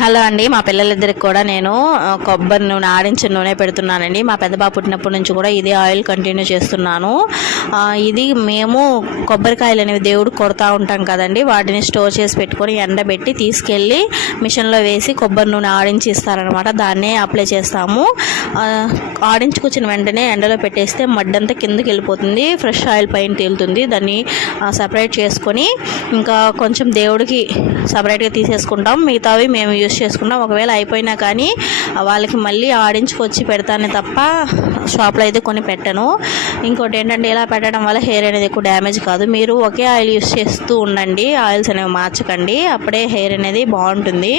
Hello అండి, మా పిల్లలిద్దరికి కూడా నేను కొబ్బరి నూనె ఆడించిన నూనె పెడుతున్నానండి. మా పెద్ద బాబు పుట్టినప్పటి నుంచి కూడా ఇదే ఆయిల్ కంటిన్యూ చేస్తున్నాను. ఇది మేము కొబ్బరికాయలు అనేవి దేవుడు కొడతా ఉంటాం కదండి, వాటిని స్టోర్ చేసి పెట్టుకొని ఎండబెట్టి తీసుకెళ్ళి మిషన్లో వేసి కొబ్బరి నూనె ఆడించి ఇస్తారనమాట. దాన్నే అప్లై చేస్తాము. ఆడించుకొచ్చిన వెంటనే ఎండలో పెట్టేస్తే మడ్డంతా కిందకి వెళ్ళిపోతుంది, ఫ్రెష్ ఆయిల్ పైన తేలుతుంది. దాన్ని సపరేట్ చేసుకొని ఇంకా కొంచెం దేవుడికి సపరేట్గా తీసేసుకుంటాం, మిగతావి మేము యూజ్ చేసుకుంటాం. ఒకవేళ అయిపోయినా కానీ వాళ్ళకి మళ్ళీ ఆడించుకొచ్చి పెడతానే తప్ప షాప్లో అయితే కొని పెట్టను. ఇంకోటి ఏంటంటే ఇలా పెట్టడం వల్ల హెయిర్ అనేది ఎక్కువ డ్యామేజ్ కాదు. మీరు ఒకే ఆయిల్ యూజ్ చేస్తూ ఉండండి, ఆయిల్స్ అనేవి మార్చకండి, అప్పుడే హెయిర్ అనేది బాగుంటుంది.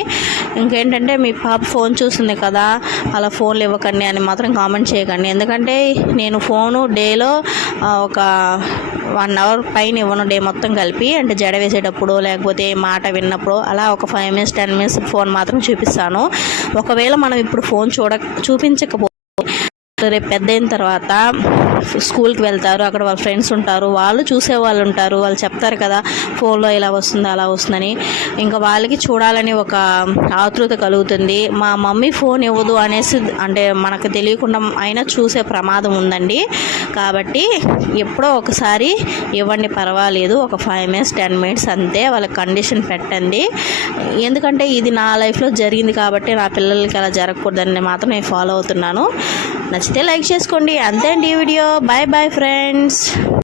ఇంకేంటంటే మీ పాప ఫోన్ చూస్తుంది కదా, అలా ఫోన్లు ఇవ్వకండి అని మాత్రం కామెంట్ చేయకండి. ఎందుకంటే నేను ఫోను డేలో ఒక 1 అవర్ పైన ఇవ్వను, డే మొత్తం కలిపి. అంటే జడ వేసేటప్పుడు లేకపోతే మాట విన్నప్పుడు అలా ఒక 5 మినిట్స్ 10 మినిట్స్ ఫోన్ మాత్రం చూపిస్తాను. ఒకవేళ మనం ఇప్పుడు ఫోన్ చూపించకపోతే రేపు పెద్ద అయిన తర్వాత స్కూల్కి వెళ్తారు, అక్కడ వాళ్ళ ఫ్రెండ్స్ ఉంటారు, వాళ్ళు చూసే వాళ్ళు ఉంటారు, వాళ్ళు చెప్తారు కదా ఫోన్లో ఇలా వస్తుంది అలా వస్తుందని. ఇంకా వాళ్ళకి చూడాలని ఒక ఆతృత కలుగుతుంది. మా మమ్మీ ఫోన్ ఇవ్వదు అనేసి అంటే మనకు తెలియకుండా అయినా చూసే ప్రమాదం ఉందండి. కాబట్టి ఎప్పుడో ఒకసారి ఇవ్వండి, పర్వాలేదు, ఒక 5 మినిట్స్ 10 మినిట్స్ అంతే. వాళ్ళకి కండిషన్ పెట్టండి. ఎందుకంటే ఇది నా లైఫ్లో జరిగింది కాబట్టి నా పిల్లలకి అలా జరగకూడదని మాత్రం నేను ఫాలో అవుతున్నాను. నచ్చితే లైక్ చేసుకోండి. అంతే అండి ఈ వీడియో. Bye bye friends.